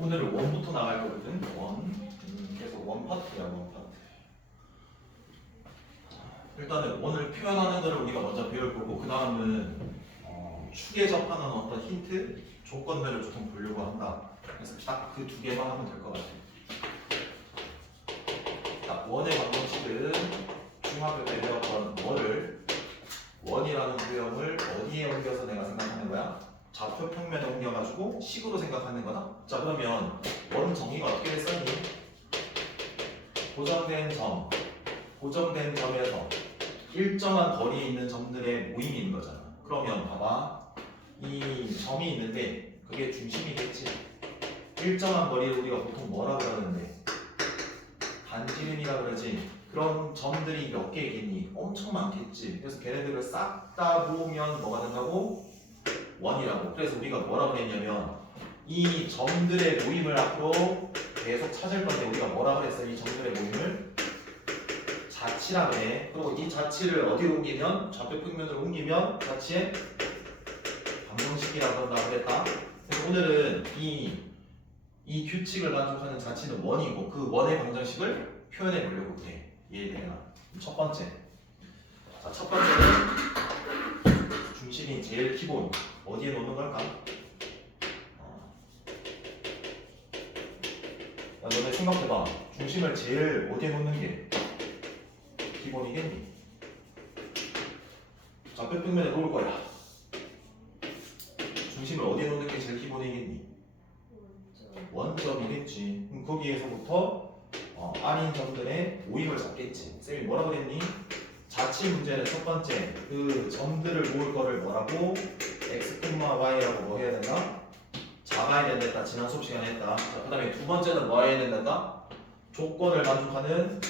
오늘은 원부터 나갈 거거든. 계속 원 파트야, 원 파트. 일단은 원을 표현하는 거를 우리가 먼저 배울 거고, 그 다음은 축에 접하는 어떤 힌트, 조건들을 조금 보려고 한다. 그래서 딱 그 두 개만 하면 될 것 같아. 자, 원의 방정식은 중학교 때 배웠던 뭐를 원이라는 구형을 어디에 옮겨서 내가 생각하는 거야? 좌표 평면에 옮겨가지고 식으로 생각하는 거다. 자, 그러면 원 정의가 어떻게 됐었니? 고정된 점에서 일정한 거리에 있는 점들의 모임인 거잖아. 그러면 봐봐, 이 점이 있는데 그게 중심이겠지. 일정한 거리를 우리가 보통 뭐라 그러는데 반지름이라 그러지. 그런 점들이 몇 개 있겠니? 엄청 많겠지. 그래서 걔네들을 싹 다 모으면 뭐가 된다고? 원이라고. 그래서 우리가 뭐라고 했냐면 이 점들의 모임을 앞으로 계속 찾을 건데 우리가 뭐라 그랬어? 이 점들의 모임을 자치라 그래. 그리고 이 자치를 어디로 옮기면? 좌표 평면으로 옮기면 자치의 방정식이라고 한다 그랬다. 그래서 오늘은 이 규칙을 만족하는 자치는 원이고 그 원의 방정식을 표현해 보려고 해. 이해되나? 첫 번째. 자, 첫 번째는 중심이 제일 기본. 어디에 놓는 걸까? 야, 너네 생각해봐. 중심을 제일 어디에 놓는 게 기본이겠니? 좌표 평면에 놓을 거야. 중심을 어디에 놓는 게 제일 기본이겠니? 원점이겠지. 그럼 거기에서부터 R인 점들의 모임을 잡겠지. 쌤이 뭐라 그랬니? 자치 문제는 첫 번째 그 점들을 모을 거를 뭐라고? x, y라고 뭐 해야 된다? 잡아야 된다. 지난 수업 시간에 했다. 자, 그 다음에 두 번째는 뭐 해야 된다? 조건을 만족하는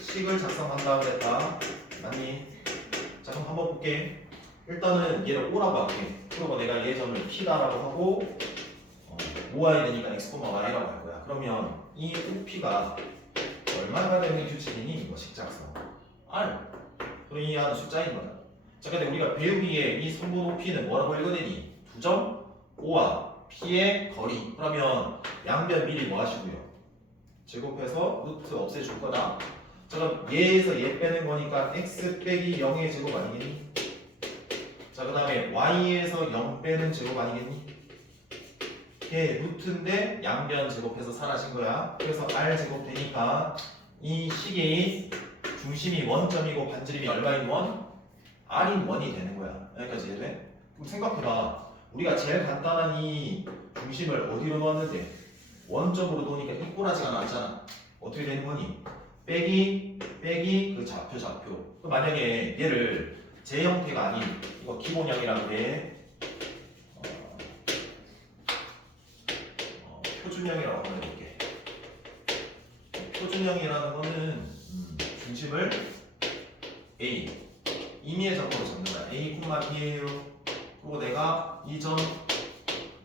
식을 작성한다 그랬다. 맞니? 자, 그럼 한번 볼게. 일단은 얘를 O라고 할게. 그리고 내가 얘 점을 P다라고 하고 모아야 되니까 x, y라고 할 거야. 그러면 이 OP가 얼마나 되는 규칙이니? 이거 식작성 R. 그럼 이 R은 숫자인 거야. 자, 근데 우리가 배우기에 이 선분 OP는 뭐라고 읽어내니? 2점 O와 P의 거리. 그러면 양변 미리 뭐 하시고요? 제곱해서 루트 없애줄 거다. 자, 그럼 얘에서 얘 빼는 거니까 x 빼기 0의 제곱 아니겠니? 자, 그 다음에 y에서 0 빼는 제곱 아니겠니? 걔 루트인데 양변 제곱해서 사라진 거야. 그래서 r 제곱 되니까 이 식이 중심이 원점이고 반지름이 얼마인 원? r인 원이 되는 거야. 여기까지 이해돼? 그럼 생각해봐. 우리가 제일 간단한 이 중심을 어디로 놓았는데 원점으로 놓으니까 이꼴하지가 않았잖아. 어떻게 되는 거니? 빼기 그 좌표. 그럼 만약에 얘를 제 형태가 아닌 이거 기본형이라는 게 표준형이라고 한번 해볼게. 표준형이라는 거는 중심을 A 임의의 점으로 잡는 거야. A, B예요. 그리고 내가 이 점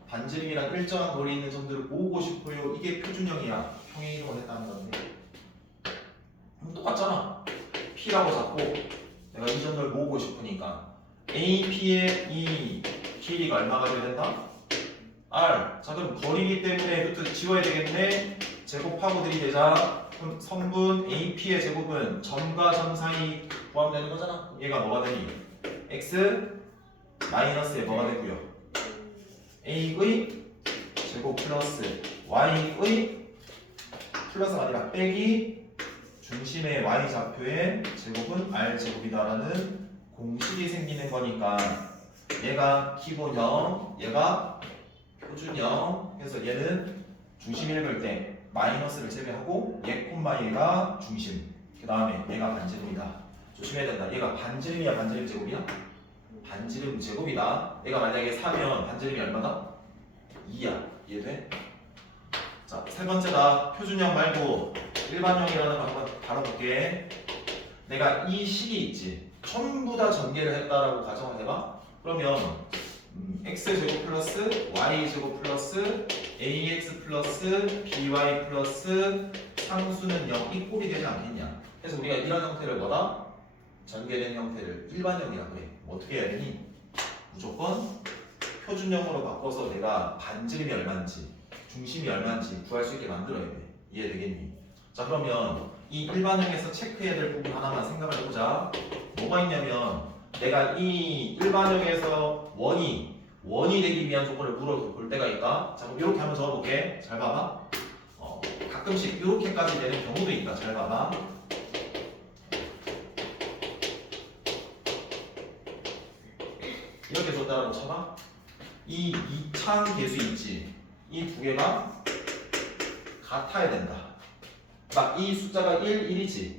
반지름이랑 일정한 거리에 있는 점들을 모으고 싶어요. 이게 표준형이야. 평행이동을 했다는 건데 똑같잖아. P라고 잡고 내가 이 점들을 모으고 싶으니까 A, P의 이 길이가 얼마가 돼야 된다? R. 자, 그럼 거리이기 때문에 루트 지워야 되겠네. 제곱하고 들이대자. 그럼 성분 AP의 제곱은 점과 점 사이 포함되는 거잖아. 얘가 뭐가 되니? X 마이너스에 뭐가 되고요? A의 제곱 플러스 Y의 플러스가 아니라 빼기 중심의 Y 좌표의 제곱은 R 제곱이다라는 공식이 생기는 거니까 얘가 기본형, 얘가 표준형. 그래서 얘는 중심 읽을 때 마이너스를 제외하고 얘 콤마 얘가 중심. 그 다음에 얘가 반지름이다. 조심해야 된다. 얘가 반지름이야, 반지름 제곱이야? 반지름 제곱이다. 얘가 만약에 4면 반지름이 얼마다? 2야. 이해돼? 자, 세 번째다. 표준형 말고 일반형이라는 거 한번 다뤄볼게. 내가 이 식이 있지. 전부 다 전개를 했다라고 가정을 해봐. 그러면 x제곱 플러스 y제곱 플러스 ax 플러스 by 플러스 상수는 0 이 꼴이 되지 않겠냐. 그래서 우리가 이런 형태를 뭐다? 전개된 형태를 일반형이라고 해. 어떻게 해야 되니? 무조건 표준형으로 바꿔서 내가 반지름이 얼마인지 중심이 얼마인지 구할 수 있게 만들어야 돼. 이해되겠니? 자 그러면 이 일반형에서 체크해야 될 부분 하나만 생각을 해보자. 뭐가 있냐면 내가 이 일반형에서 원이 되기 위한 조건을 물어볼 때가 있다. 자 그럼 이렇게 한번 적어볼게. 잘 봐봐. 가끔씩 이렇게까지 되는 경우도 있다. 잘 봐봐. 이렇게 줬다라고 쳐봐. 이 이차항 계수 있지. 이 두 개가 같아야 된다. 막 이 숫자가 1, 1이지.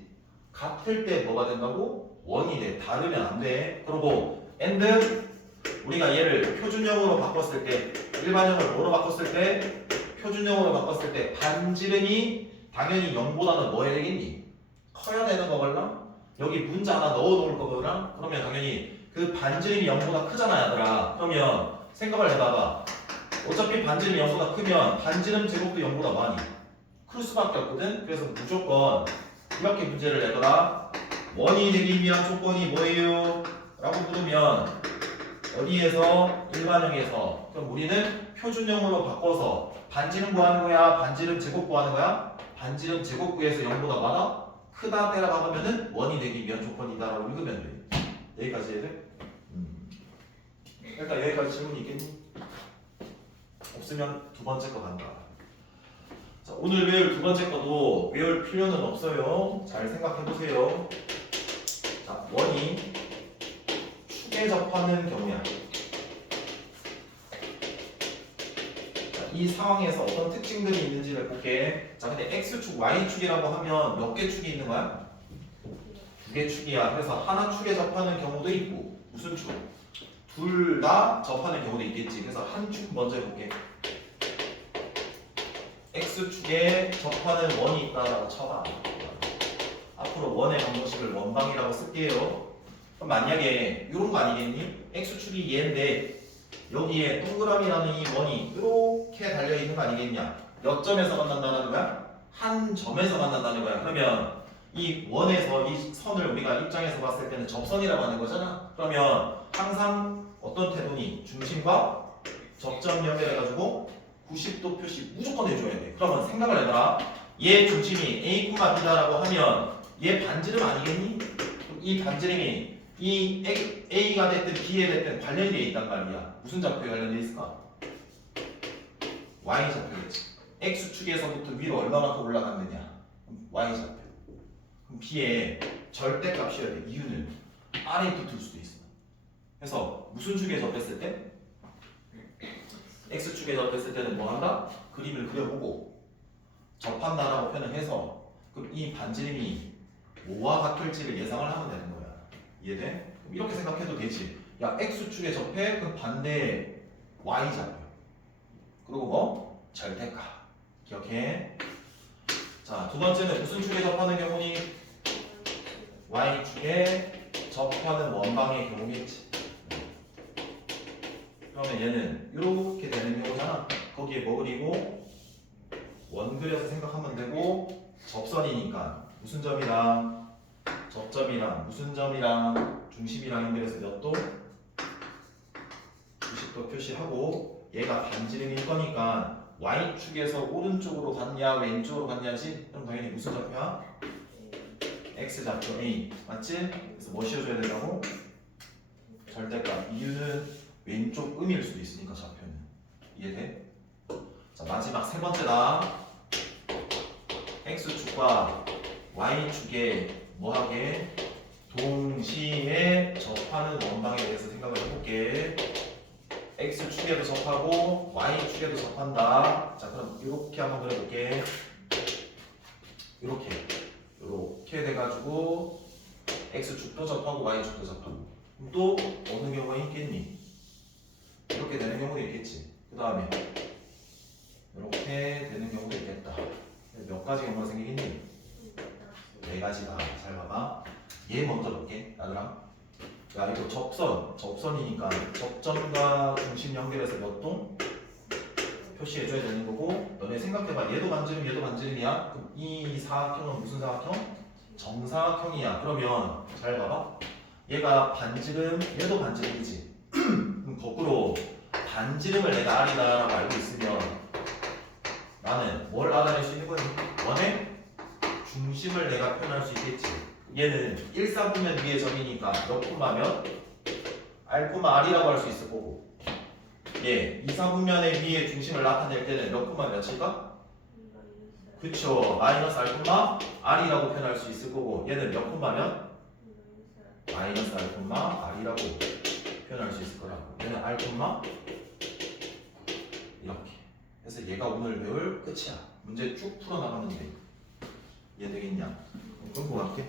같을 때 뭐가 된다고? 원이 돼. 다르면 안 돼. 그리고 and 우리가 얘를 표준형으로 바꿨을 때 일반형을 뭐로 바꿨을 때 표준형으로 바꿨을 때 반지름이 당연히 0보다는 뭐 해야 되겠니? 커야 되는 거걸라? 여기 문자 하나 넣어 놓을 거거라? 그러면 당연히 그 반지름이 0보다 크잖아 얘들아. 그러면 생각을 해봐봐. 어차피 반지름이 0보다 크면 반지름 제곱도 0보다 많이 클 수밖에 없거든. 그래서 무조건 이렇게 문제를 내더라. 원이 되기 위한 조건이 뭐예요? 라고 물으면 어디에서? 일반형에서. 그럼 우리는 표준형으로 바꿔서 반지름 구하는 거야? 반지름 제곱 구하는 거야? 반지름 제곱 구해서 0보다 많아? 크다 때라 박으면은 원이 되기 위한 조건이다 라고 읽으면 돼. 여기까지 해야 돼? 일단 여기까지 질문이 있겠니? 없으면 두 번째 거 간다. 자, 오늘 외울 두 번째 거도 외울 필요는 없어요. 잘 생각해 보세요. 자, 원이 축에 접하는 경우야. 자, 이 상황에서 어떤 특징들이 있는지를 볼게. 자, 근데 x축, y축이라고 하면 몇 개 축이 있는 거야? 두 개 축이야. 그래서 하나 축에 접하는 경우도 있고, 무슨 축? 둘 다 접하는 경우도 있겠지. 그래서 한 축 먼저 해볼게. x축에 접하는 원이 있다라고 쳐봐. 앞으로 원의 방정식을 원방이라고 쓸게요. 그럼 만약에 이런 거 아니겠니? x축이 얘인데 여기에 동그라미라는 이 원이 이렇게 달려있는 거 아니겠냐? 몇 점에서 만난다는 거야? 한 점에서 만난다는 거야. 그러면 이 원에서 이 선을 우리가 입장에서 봤을 때는 접선이라고 하는 거잖아. 그러면 항상 어떤 태도니? 중심과 접점 연결해가지고 90도 표시 무조건 해줘야 돼. 그러면 생각을 해봐라. 얘 중심이 A, B다라고 하면 얘 반지름 아니겠니? 이 반지름이 이 A가 됐든 B에 됐든 관련이 돼 있단 말이야. 무슨 좌표에 관련돼 있을까? Y 좌표겠지. X축에서부터 위로 얼마만큼 올라갔느냐? Y 좌표. 그럼 B의 절대값이어야 돼. 이유는 아래에 붙을 수도 있어. 그래서 무슨 축에 접했을 때? X축에 접했을 때는 뭐 한다? 그림을 그려보고 접한다라고 표현을 해서 그럼 이 반지름이 뭐와 같을지를 예상을 하면 되는 거야. 이해돼? 그럼 이렇게 생각해도 되지. 야 X축에 접해? 그럼 반대 Y 좌표. 그리고 뭐? 절대값. 기억해? 자, 두 번째는 무슨 축에 접하는 경우니? Y축에 접하는 원방의 경우겠지. 그러면 얘는 이렇게 되는 경우잖아. 거기에 뭐 그리고 원 그려서 생각하면 되고 접선이니까 무슨 점이랑 접점이랑 무슨 점이랑 중심이랑 연결해서 몇 도? 90도 표시하고 얘가 반지름일 거니까 Y축에서 오른쪽으로 갔냐 왼쪽으로 갔냐지? 그럼 당연히 무슨 좌표야? X좌표 A 맞지? 그래서 뭐 씌워줘야 된다고? 절대값. 이유는 왼쪽 음일 수도 있으니까 좌표는. 이해돼? 자 마지막 세 번째다. X축과 Y축에 뭐하게? 동시에 접하는 원방에 대해서 생각을 해볼게. X축에도 접하고 Y축에도 접한다. 자 그럼 이렇게 한번 그려볼게. 이렇게 돼가지고 X축도 접하고 Y축도 접하고. 그럼 또 어느 경우가 있겠니? 이렇게 되는 경우도 있겠지. 그 다음에 이렇게 되는 경우도 있겠다. 몇 가지 경우가 생기겠니? 네 가지다. 잘 봐봐. 얘 먼저 볼게. 나들아. 야 이거 접선이니까 접점과 중심 연결해서 몇 동? 표시해줘야 되는 거고 너네 생각해봐. 얘도 반지름 얘도 반지름이야. 그럼 이 사각형은 무슨 사각형? 정사각형이야. 그러면 잘 봐봐. 얘가 반지름 얘도 반지름이지. 그럼 거꾸로 반지름을 내가 R이다라고 알고 있으면 나는 뭘 알아낼 수 있는 거니? 원의 중심을 내가 표현할 수 있겠지. 얘는 1사분면 위의 점이니까 몇 콤마면 R, R이라고 할 수 있을 거고, 얘 2사분면의 위의 중심을 나타낼 때는 몇 콤마 몇일까? 그쵸, 마이너스 R, R이라고 표현할 수 있을 거고, 얘는 몇 콤마면? 마이너스 R, R이라고 표현할 수 있을 거라고. 얘는 R, 이렇게. 그래서 얘가 오늘 배울 끝이야. 문제 쭉 풀어나가는데 이해 되겠냐? 그럼 뭐 할게?